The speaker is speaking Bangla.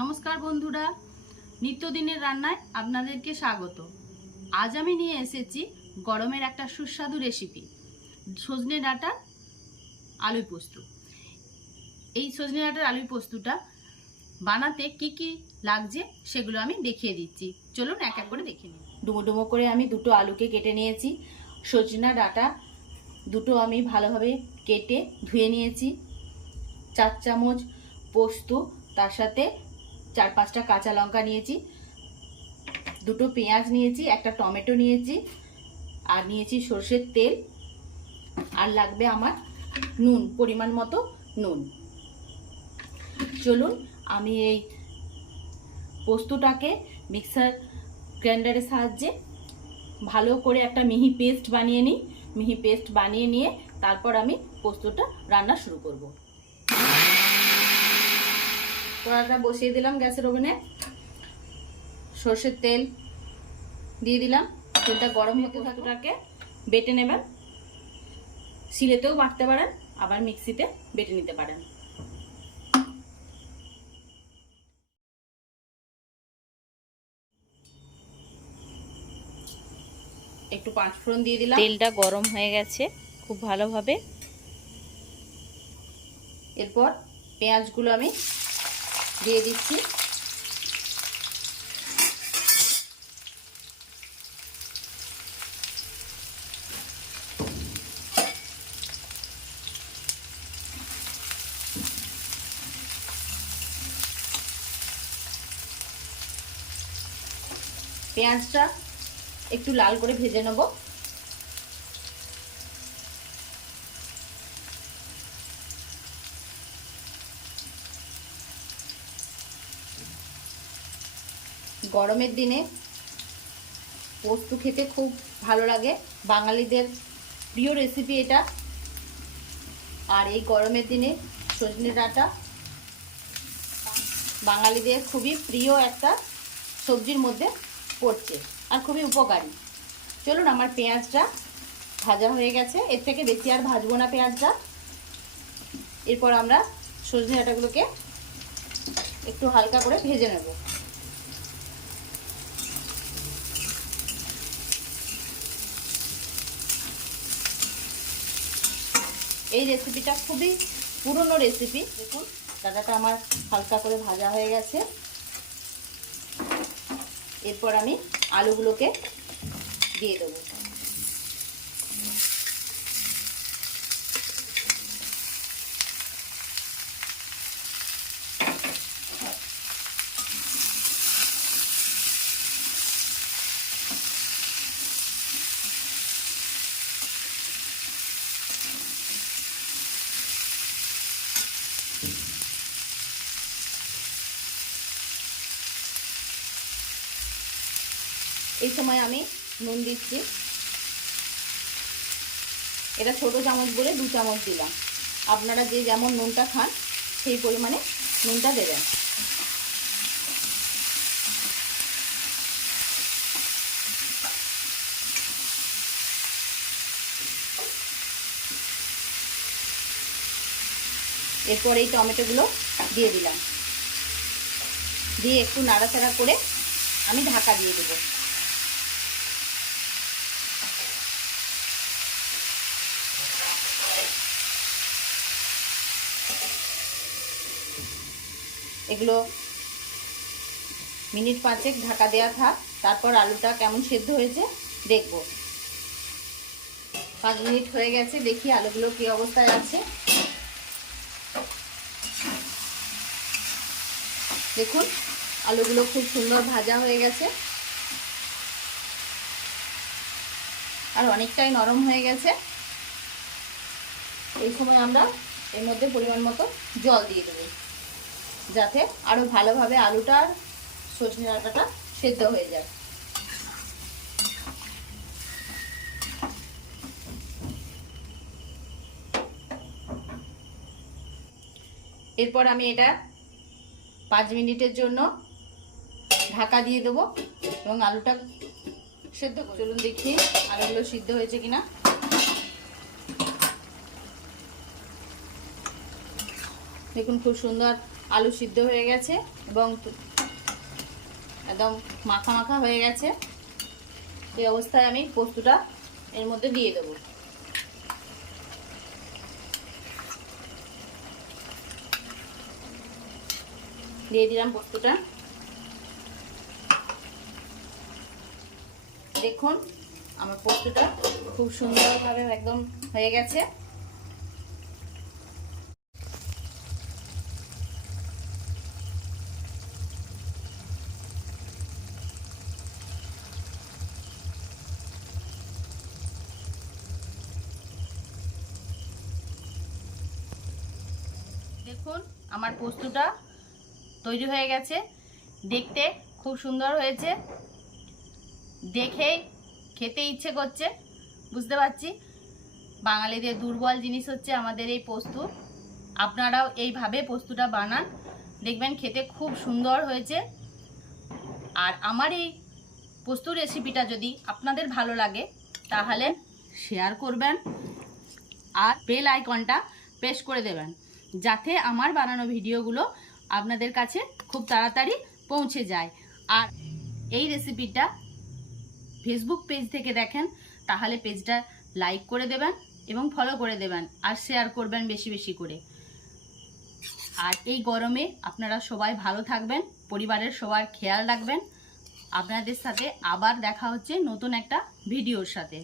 নমস্কার বন্ধুরা, নিত্যদিনের রান্নায় আপনাদেরকে স্বাগত। আজ আমি নিয়ে এসেছি গরমের একটা সুস্বাদু রেসিপি, সজনে ডাঁটা আলু পোস্ত। এই সজনে ডাঁটার আলু পোস্তটা বানাতে কি কি লাগছে সেগুলো আমি দেখিয়ে দিচ্ছি। চলুন এক এক করে দেখে নিই। ডুমো ডুমো করে আমি দুটো আলুকে কেটে নিয়েছি। সজনা ডাঁটা দুটো আমি ভালোভাবে কেটে ধুয়ে নিয়েছি। 4 চামচ পোস্ত, তার সাথে 4-5টা কাঁচা লঙ্কা নিয়েছি, দুটো পেঁয়াজ নিয়েছি, একটা টমেটো নিয়েছি, আর নিয়েছি সরষের তেল, আর লাগবে আমার নুন, পরিমাণ মতো নুন। চলুন আমি এই পোস্তটাকে মিক্সার গ্রাইন্ডারের সাহায্যে ভালো করে একটা মিহি পেস্ট বানিয়ে নিই। মিহি পেস্ট বানিয়ে নিয়ে তারপর আমি পোস্তটা রান্না শুরু করব। কড়াটা বসিয়ে দিলাম গ্যাসের ওভেনে, সরষের তেল দিয়ে দিলাম। তেলটা গরম হতে থাকুটাকে বেটে নেবেন। শিলেতেও বাটতে পারেন, আবার মিক্সিতে বেটে নিতে পারেন। একটু 5 ফোড়ন দিয়ে দিলাম। তেলটা গরম হয়ে গেছে খুব ভালোভাবে। এরপর পেঁয়াজগুলো আমি দিয়ে দিচ্ছি। পেঁয়াজটা একটু লাল করে ভেজে নেব। গরমের দিনে পোস্ত খেতে খুব ভালো লাগে, বাঙালিদের প্রিয় রেসিপি এটা। আর এই গরমের দিনে সজনে ডাঁটা বাঙালিদের খুবই প্রিয় একটা সবজির মধ্যে পড়ছে, আর খুবই উপকারী। চলুন, আমার পেঁয়াজটা ভাজা হয়ে গেছে, এর থেকে বেশি আর ভাজবো না পেঁয়াজটা। এরপর আমরা সজনে ডাঁটাগুলোকে একটু হালকা করে ভেজে নেব। এই রেসিপিটা খুবই পুরনো রেসিপি। দেখুন, ডাঁটাটা আমার হালকা করে ভাজা হয়ে গেছে। এরপর আমি আলুগুলোকে দিয়ে দেবো। এই সময় আমি নুন দিচ্ছি। এটা ছোট চামচ বলে 2 চামচ দিলাম। আপনারা যে যেমন নুনটা খান সেই পরিমাণে নুনটা দেবেন। এরপর এই টমেটোগুলো দিয়ে দিলাম, দিয়ে একটু নাড়াচাড়া করে আমি ঢাকা দিয়ে দেবো। এগুলো মিনিট 5 ঢাকা দেওয়া থাক, তারপর আলুটা কেমন সেদ্ধ হয়েছে দেখব। 5 মিনিট হয়ে গেছে, দেখি আলুগুলো কি অবস্থায় আছে। দেখুন, আলুগুলো খুব সুন্দর ভাজা হয়ে গেছে, আর অনেকটাই নরম হয়ে গেছে। এই সময় আমরা এর মধ্যে পরিমাণ মতো জল দিয়ে দেবো, যাতে আরো ভালোভাবে আলুটা আর সজনে ডাঁটাটা সেদ্ধ হয়ে যায়। এরপর আমি এটা 5 মিনিটের জন্য ঢাকা দিয়ে দেবো এবং আলুটা সেদ্ধ করব। চলুন দেখি আলুগুলো সিদ্ধ হয়েছে কিনা। দেখুন, খুব সুন্দর আলু সিদ্ধ হয়ে গেছে এবং একদম মাখা মাখা হয়ে গেছে। এই অবস্থায় আমি পোস্তটা এর মধ্যে দিয়ে দেবো। দিয়ে দিলাম পোস্তটা। দেখুন আমার পোস্তটা খুব সুন্দরভাবে একদম হয়ে গেছে। দেখুন আমার পোস্তটা তৈরি হয়ে গেছে, দেখতে খুব সুন্দর হয়েছে, দেখেই খেতে ইচ্ছে করছে। বুঝতে পারছি বাঙালিদের দুর্বল জিনিস হচ্ছে আমাদের এই পোস্ত। আপনারাও এইভাবে পোস্তটা বানান, দেখবেন খেতে খুব সুন্দর হয়েছে। আর আমার এই পোস্ত রেসিপিটা যদি আপনাদের ভালো লাগে তাহলে শেয়ার করবেন আর বেল আইকনটা প্রেস করে দেবেন, যাতে আমার বানানো ভিডিওগুলো আপনাদের কাছে খুব তাড়াতাড়ি পৌঁছে যায়। আর এই রেসিপিটা ফেসবুক পেজ থেকে দেখেন তাহলে পেজটা লাইক করে দেবেন এবং ফলো করে দেবেন আর শেয়ার করবেন বেশি বেশি করে। আর এই গরমে আপনারা সবাই ভালো থাকবেন, পরিবারের সবার খেয়াল রাখবেন। আপনাদের সাথে আবার দেখা হচ্ছে নতুন একটা ভিডিওর সাথে।